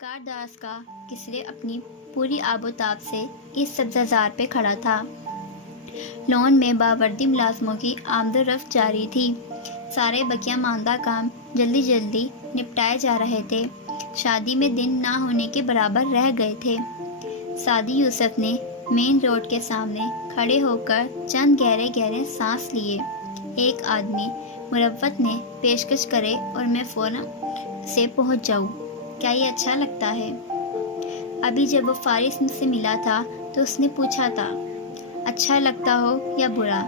کارداس کا کسرے اپنی پوری آب و تاب سے اس سبزہ پہ کھڑا تھا۔ لون میں باوردی ملازموں کی آمد و رفت جاری تھی۔ سارے بقیہ ماندہ کام جلدی جلدی نپٹائے جا رہے تھے۔ شادی میں دن نہ ہونے کے برابر رہ گئے تھے۔ سعدی یوسف نے مین روڈ کے سامنے کھڑے ہو کر چند گہرے گہرے سانس لیے۔ ایک آدمی مروت نے پیشکش کرے اور میں فوراً سے پہنچ جاؤں، کیا یہ اچھا لگتا ہے؟ ابھی جب وہ فارس سے ملا تھا تو اس نے پوچھا تھا، اچھا لگتا ہو یا برا؟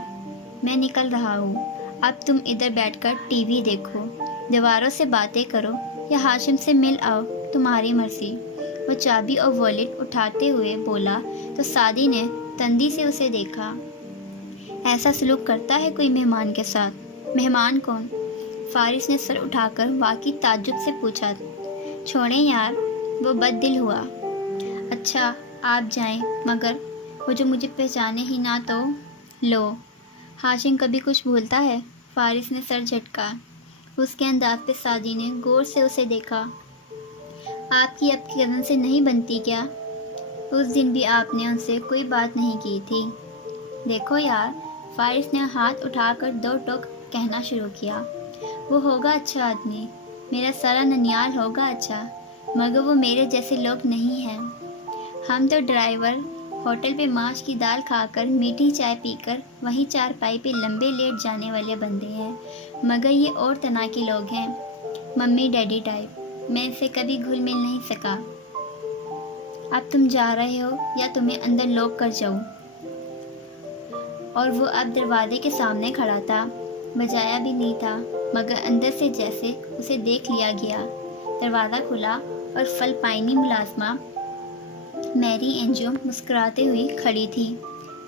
میں نکل رہا ہوں، اب تم ادھر بیٹھ کر ٹی وی دیکھو، دیواروں سے باتیں کرو یا ہاشم سے مل آؤ، تمہاری مرضی۔ وہ چابی اور والیٹ اٹھاتے ہوئے بولا تو سعدی نے تندی سے اسے دیکھا۔ ایسا سلوک کرتا ہے کوئی مہمان کے ساتھ؟ مہمان کون؟ فارس نے سر اٹھا کر واقعی تعجب سے پوچھا۔ چھوڑیں یار، وہ بد دل ہوا۔ اچھا آپ جائیں، مگر وہ جو مجھے پہچانے ہی نہ تو؟ لو، ہاشم کبھی کچھ بھولتا ہے؟ فارس نے سر جھٹکا۔ اس کے انداز پہ سعدی نے غور سے اسے دیکھا۔ آپ کی اب کی کزن سے نہیں بنتی کیا؟ اس دن بھی آپ نے ان سے کوئی بات نہیں کی تھی۔ دیکھو یار، فارس نے ہاتھ اٹھا کر دو ٹوک کہنا شروع کیا۔ وہ ہوگا اچھا آدمی، میرا سارا ننیال ہوگا اچھا، مگر وہ میرے جیسے لوگ نہیں ہیں۔ ہم تو ڈرائیور ہوٹل پہ ماش کی دال کھا کر میٹھی چائے پی کر وہیں چارپائی پہ لمبے لیٹ جانے والے بندے ہیں، مگر یہ اور طرح کے لوگ ہیں، ممی ڈیڈی ٹائپ۔ میں ان سے کبھی گھل مل نہیں سکا۔ اب تم جا رہے ہو یا تمہیں اندر لوک کر جاؤں؟ اور وہ اب دروازے کے سامنے کھڑا تھا، بجایا بھی نہیں تھا، مگر اندر سے جیسے اسے دیکھ لیا گیا۔ دروازہ کھلا اور فلپائنی ملازمہ میری اینجو مسکراتے ہوئی کھڑی تھی۔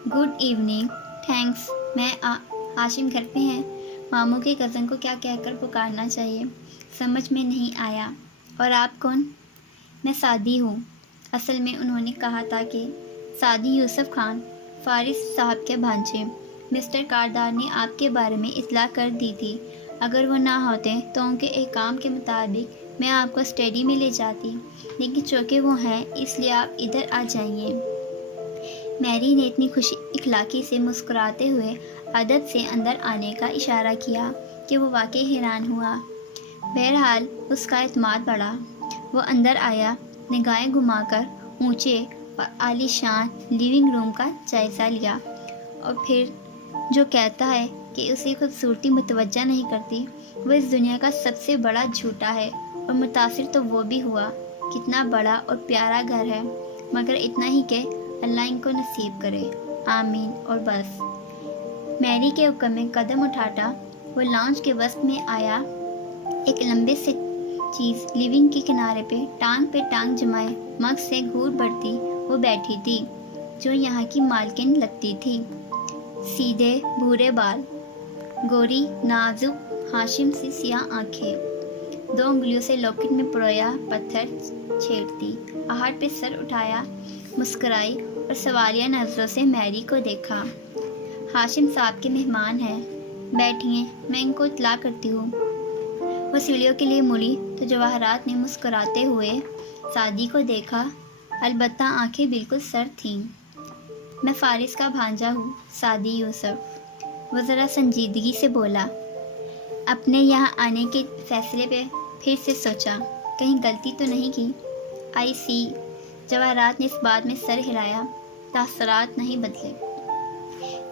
گڈ ایوننگ، تھینکس، میں ہاشم گھر پہ ہیں؟ ماموں کے کزن کو کیا کہہ کر پکارنا چاہیے، سمجھ میں نہیں آیا۔ اور آپ کون؟ میں سعدی ہوں۔ اصل میں انہوں نے کہا تھا کہ سعدی یوسف خان، فارس صاحب کے بھانجے۔ مسٹر کاردار نے آپ کے بارے میں اطلاع کر دی تھی، اگر وہ نہ ہوتے تو ان کے احکام کے مطابق میں آپ کو اسٹڈی میں لے جاتی، لیکن چونکہ وہ ہیں اس لیے آپ ادھر آ جائیے۔ میری نے اتنی خوش اخلاقی سے مسکراتے ہوئے ادب سے اندر آنے کا اشارہ کیا کہ وہ واقعی حیران ہوا۔ بہرحال اس کا اعتماد بڑھا۔ وہ اندر آیا، نگاہیں گھما کر اونچے اور عالی شان لیونگ روم کا جائزہ لیا، اور پھر جو کہتا ہے کہ اسے خوبصورتی متوجہ نہیں کرتی، وہ اس دنیا کا سب سے بڑا جھوٹا ہے، اور متاثر تو وہ بھی ہوا۔ کتنا بڑا اور پیارا گھر ہے، مگر اتنا ہی کہ اللہ ان کو نصیب کرے، آمین۔ اور بس۔ میری کے حکم میں قدم اٹھاتا وہ لاؤنج کے وسط میں آیا۔ ایک لمبے سے چیز لیونگ کے کنارے پہ ٹانگ جمائے مگ سے گھونٹ بھرتی وہ بیٹھی تھی، جو یہاں کی مالکن لگتی تھی۔ سیدھے بھورے بال، گوری نازک ہاشم سی سیاہ آنکھیں، 2 انگلیوں سے لاکٹ میں پرویا پتھر چھیڑتی، آہٹ پہ سر اٹھایا، مسکرائی اور سوالیہ نظروں سے میری کو دیکھا۔ ہاشم صاحب کے مہمان ہیں، بیٹھیے، میں ان کو اطلاع کرتی ہوں۔ وہ سیڑھیوں کے لیے مڑی تو جواہرات نے مسکراتے ہوئے سعدی کو دیکھا، البتہ آنکھیں بالکل سرد تھیں۔ میں فارس کا بھانجا ہوں، سعدی یوسف، وہ ذرا سنجیدگی سے بولا۔ اپنے یہاں آنے کے فیصلے پہ پھر سے سوچا، کہیں غلطی تو نہیں کی؟ آئی سی، جواہرات نے اس بات میں سر ہلایا، تاثرات نہیں بدلے۔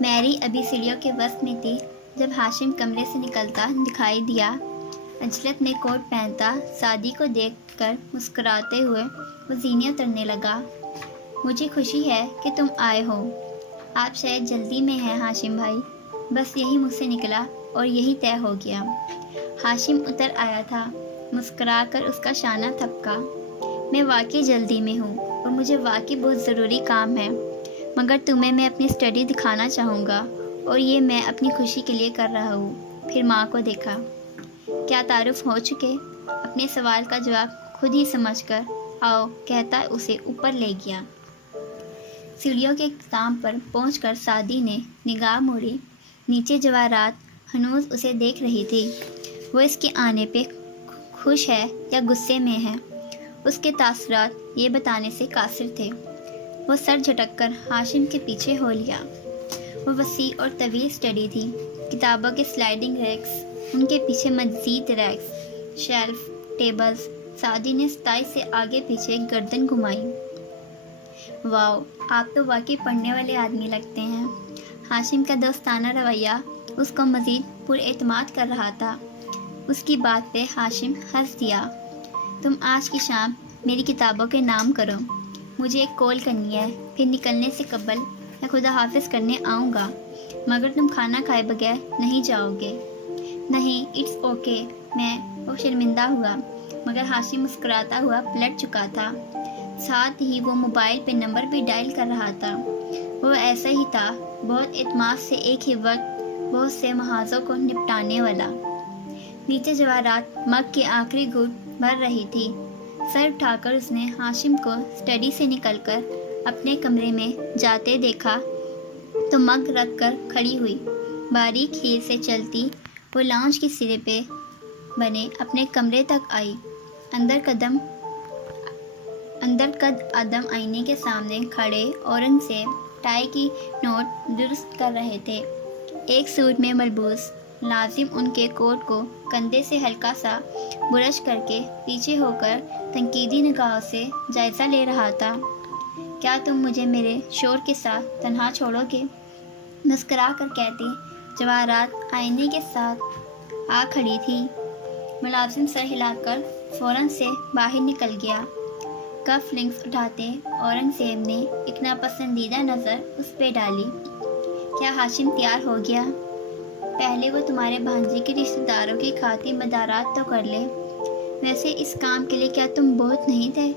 میری ابھی سیڑھیوں کے وسط میں تھی جب ہاشم کمرے سے نکلتا دکھائی دیا۔ اجلت میں کوٹ پہنتا سعدی کو دیکھ کر مسکراتے ہوئے وہ زینے اترنے لگا۔ مجھے خوشی ہے کہ تم آئے ہو، آپ شاید جلدی میں ہیں ہاشم بھائی، بس یہی مجھ سے نکلا اور یہی طے ہو گیا۔ ہاشم اتر آیا تھا، مسکرا کر اس کا شانہ تھپکا۔ میں واقعی جلدی میں ہوں اور مجھے واقعی بہت ضروری کام ہے، مگر تمہیں میں اپنی اسٹڈی دکھانا چاہوں گا، اور یہ میں اپنی خوشی کے لیے کر رہا ہوں۔ پھر ماں کو دیکھا۔ کیا تعارف ہو چکے؟ اپنے سوال کا جواب خود ہی سمجھ کر آؤ کہتا اسے اوپر لے گیا۔ سیڑھیوں کے اختتام پر پہنچ کر سعدی نے نگاہ موڑی۔ نیچے جواہرات ہنوز اسے دیکھ رہی تھی۔ وہ اس کے آنے پہ خوش ہے یا غصے میں ہے، اس کے تاثرات یہ بتانے سے قاصر تھے۔ وہ سر جھٹک کر ہاشم کے پیچھے ہو لیا۔ وہ وسیع اور طویل اسٹڈی تھی، کتابوں کے سلائڈنگ ریکس، ان کے پیچھے مزید ریکس، شیلف، ٹیبلز۔ سعدی نے ستائش سے آگے پیچھے گردن گھمائی۔ واو، آپ تو واقعی پڑھنے والے آدمی لگتے ہیں۔ ہاشم کا دوستانہ رویہ اس کو مزید پراعتماد کر رہا تھا۔ اس کی بات پہ ہاشم ہنس دیا۔ تم آج کی شام میری کتابوں کے نام کرو، مجھے ایک کال کرنی ہے، پھر نکلنے سے قبل میں خدا حافظ کرنے آؤں گا، مگر تم کھانا کھائے بغیر نہیں جاؤ گے۔ نہیں، اٹس اوکے۔ وہ شرمندہ ہوا، مگر ہاشم مسکراتا ہوا پلٹ چکا تھا۔ ساتھ ہی وہ موبائل پہ نمبر بھی ڈائل کر رہا تھا۔ وہ ایسا ہی تھا، بہت اعتماد سے ایک ہی وقت بہت سے محاذوں کو نپٹانے والا۔ نیچے جواہرات مگ کی آخری گھونٹ بھر رہی تھی۔ سر اٹھا کر اس نے ہاشم کو اسٹڈی سے نکل کر اپنے کمرے میں جاتے دیکھا تو مگ رکھ کر کھڑی ہوئی۔ باریک ہیل سے چلتی وہ لاؤنج کے سرے پہ بنے اپنے کمرے تک آئی۔ اندر قد آدم آئینے کے سامنے کھڑے اورنگزیب ٹائی کی نوٹ درست کر رہے تھے۔ ایک سوٹ میں ملبوس لازم ان کے کوٹ کو کندھے سے ہلکا سا برش کر کے پیچھے ہو کر تنقیدی نگاہوں سے جائزہ لے رہا تھا۔ کیا تم مجھے میرے شور کے ساتھ تنہا چھوڑو گے؟ مسکرا کر کہتی جواہرات آئینے کے ساتھ آ کھڑی تھی۔ ملازم سر ہلا کر فوراً سے باہر نکل گیا۔ کف لنکس اٹھاتے اورنگزیب نے ایک ناپسندیدہ نظر اس پہ ڈالی۔ کیا ہاشم تیار ہو گیا؟ پہلے وہ تمہارے بھانجے کے رشتہ داروں کی خاطر مدارات تو کر لے۔ ویسے اس کام کے لیے کیا تم بہت نہیں تھے؟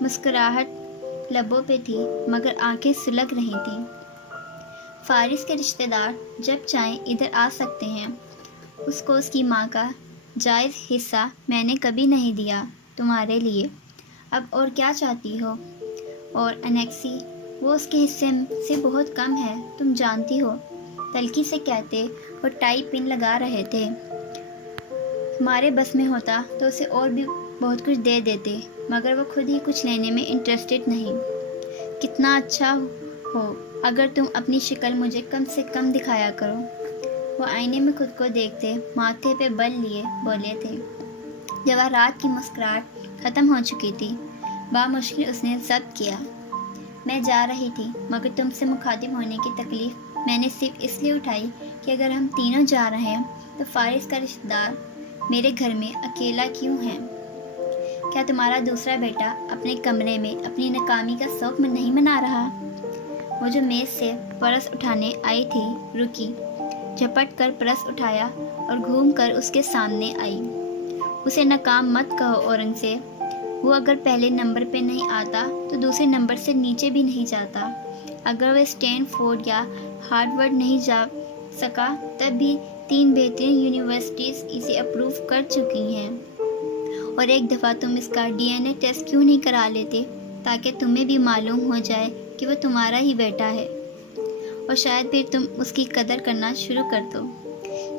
مسکراہٹ لبوں پہ تھی مگر آنکھیں سلگ رہی تھیں۔ فارس کے رشتہ دار جب چاہیں ادھر آ سکتے ہیں۔ اس کو اس کی ماں کا جائز حصہ میں نے کبھی نہیں دیا تمہارے لیے، اب اور کیا چاہتی ہو؟ اور انیکسی، وہ اس کے حصے سے بہت کم ہے، تم جانتی ہو، تلخی سے کہتے وہ ٹائی پن لگا رہے تھے۔ ہمارے بس میں ہوتا تو اسے اور بھی بہت کچھ دے دیتے، مگر وہ خود ہی کچھ لینے میں انٹرسٹڈ نہیں۔ کتنا اچھا ہو اگر تم اپنی شکل مجھے کم سے کم دکھایا کرو۔ وہ آئینے میں خود کو دیکھتے ماتھے پہ بل لیے بولے تھے۔ جواہرات کی مسکراہٹ ختم ہو چکی تھی۔ بامشکل اس نے ضبط کیا۔ میں جا رہی تھی، مگر تم سے مخاطب ہونے کی تکلیف میں نے صرف اس لیے اٹھائی کہ اگر ہم تینوں جا رہے ہیں تو فارس کا رشتہ دار میرے گھر میں اکیلا کیوں ہے؟ کیا تمہارا دوسرا بیٹا اپنے کمرے میں اپنی ناکامی کا شوق نہیں منا رہا؟ وہ جو میز سے پرس اٹھانے آئی تھی رکی، جھپٹ کر پرس اٹھایا اور گھوم کر اس کے سامنے آئی۔ اسے ناکام مت کہو اورنگزیب، وہ اگر پہلے نمبر پہ نہیں آتا تو دوسرے نمبر سے نیچے بھی نہیں جاتا۔ اگر وہ اسٹینڈ فورڈ یا ہارورڈ نہیں جا سکا تب بھی 3 بہترین یونیورسٹیز اسے اپروو کر چکی ہیں۔ اور ایک دفعہ تم اس کا DNA ٹیسٹ کیوں نہیں کرا لیتے تاکہ تمہیں بھی معلوم ہو جائے کہ وہ تمہارا ہی بیٹا ہے، اور شاید پھر تم اس کی قدر کرنا شروع کر دو۔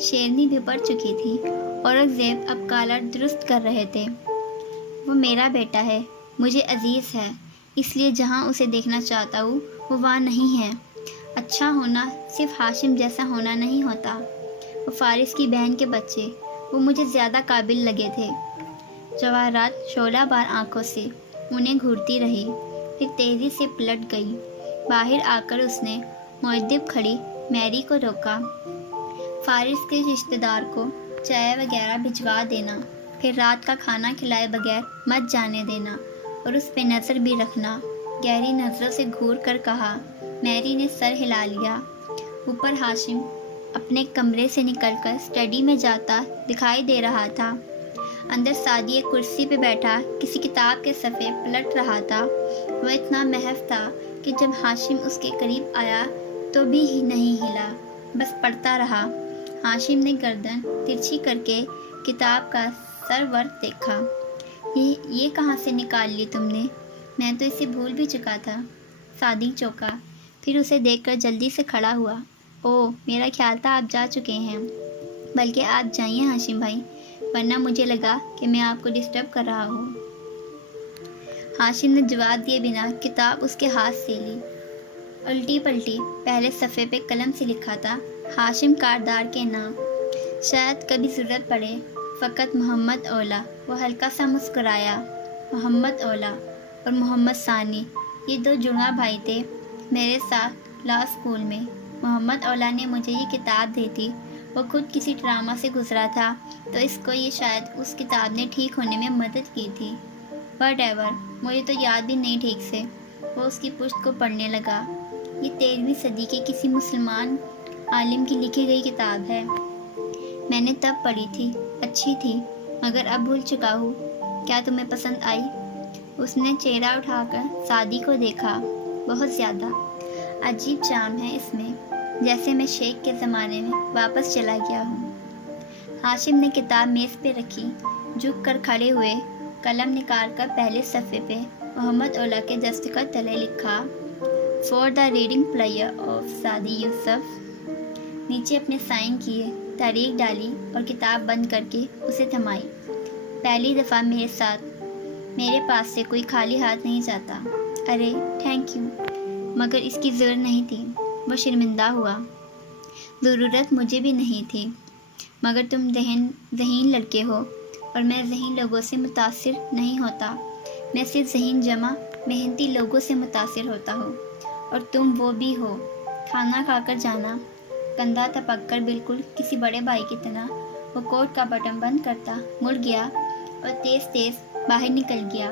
شیرنی بھی پڑ چکی تھی۔ اورنگزیب اب کالر درست کر رہے تھے۔ وہ میرا بیٹا ہے، مجھے عزیز ہے، اس لیے جہاں اسے دیکھنا چاہتا ہوں وہ وہاں نہیں ہے۔ اچھا ہونا صرف ہاشم جیسا ہونا نہیں ہوتا۔ وہ فارس کی بہن کے بچے، وہ مجھے زیادہ قابل لگے تھے۔ جواہرات شعلہ بار آنکھوں سے انہیں گھورتی رہی، پھر تیزی سے پلٹ گئی۔ باہر آ کر اس نے معدب کھڑی میری کو روکا۔ فارس کے رشتہ دار کو چائے وغیرہ بھجوا دینا، پھر رات کا کھانا کھلائے بغیر مت جانے دینا، اور اس پہ نظر بھی رکھنا۔ گہری نظروں سے گھور کر کہا۔ میری نے سر ہلا لیا۔ اوپر ہاشم اپنے کمرے سے نکل کر اسٹڈی میں جاتا دکھائی دے رہا تھا۔ اندر سعدی ایک کرسی پہ بیٹھا کسی کتاب کے صفحے پلٹ رہا تھا۔ وہ اتنا محو تھا کہ جب ہاشم اس کے قریب آیا تو بھی نہیں ہلا، بس پڑھتا رہا۔ ہاشم نے گردن ترچھی کر کے کتاب کا سرورق دیکھا۔ یہ کہاں سے نکال لی تم نے؟ میں تو اسے بھول بھی چکا تھا۔ سعدی چونکا، پھر اسے دیکھ کر جلدی سے کھڑا ہوا۔ اوہ، میرا خیال تھا آپ جا چکے ہیں۔ بلکہ آپ جائیے ہاشم بھائی، ورنہ مجھے لگا کہ میں آپ کو ڈسٹرب کر رہا ہوں۔ ہاشم نے جواب دیے بنا کتاب اس کے ہاتھ سے لی، الٹی پلٹی۔ پہلے صفحے پہ قلم سے لکھا تھا ہاشم کاردار کے نام، شاید کبھی ضرورت پڑے، فقط محمد اولیٰ۔ وہ ہلکا سا مسکرایا۔ محمد اولیٰ اور محمد ثانی، یہ دو جڑواں بھائی تھے میرے ساتھ لا اسکول میں۔ محمد اولیٰ نے مجھے یہ کتاب دی تھی، وہ خود کسی ڈرامہ سے گزرا تھا تو اس کو یہ شاید اس کتاب نے ٹھیک ہونے میں مدد کی تھی۔ وٹ ایور، مجھے تو یاد بھی نہیں ٹھیک سے۔ وہ اس کی پشت کو پڑھنے لگا۔ یہ 13ویں صدی کے کسی مسلمان عالم کی لکھی گئی کتاب ہے۔ میں نے تب پڑھی تھی، اچھی تھی، مگر اب بھول چکا ہوں۔ کیا تمہیں پسند آئی؟ اس نے چہرہ اٹھا کر سعدی کو دیکھا۔ بہت زیادہ۔ عجیب چارم ہے اس میں، جیسے میں شیخ کے زمانے میں واپس چلا گیا ہوں۔ ہاشم نے کتاب میز پہ رکھی، جھک کر کھڑے ہوئے، قلم نکال کر پہلے صفحے پہ محمد اولیٰ کے دستخط تلے لکھا، for the reading player of Saadi Youssef. نیچے اپنے سائن کیے، تاریخ ڈالی اور کتاب بند کر کے اسے تھمائی۔ پہلی دفعہ میرے ساتھ، میرے پاس سے کوئی خالی ہاتھ نہیں جاتا۔ ارے تھینک یو، مگر اس کی ضرورت نہیں تھی۔ وہ شرمندہ ہوا۔ ضرورت مجھے بھی نہیں تھی، مگر تم ذہین لڑکے ہو اور میں ذہین لوگوں سے متاثر نہیں ہوتا۔ میں صرف ذہین جمع محنتی لوگوں سے متاثر ہوتا ہوں، اور تم وہ بھی ہو۔ کھانا کھا کر جانا۔ کندھا تپک کر بالکل کسی بڑے بھائی کی طرح وہ کوٹ کا بٹن بند کرتا مڑ گیا اور تیز تیز باہر نکل گیا۔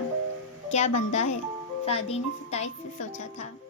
کیا بندہ ہے، سعدی نے ستائش سے سوچا تھا۔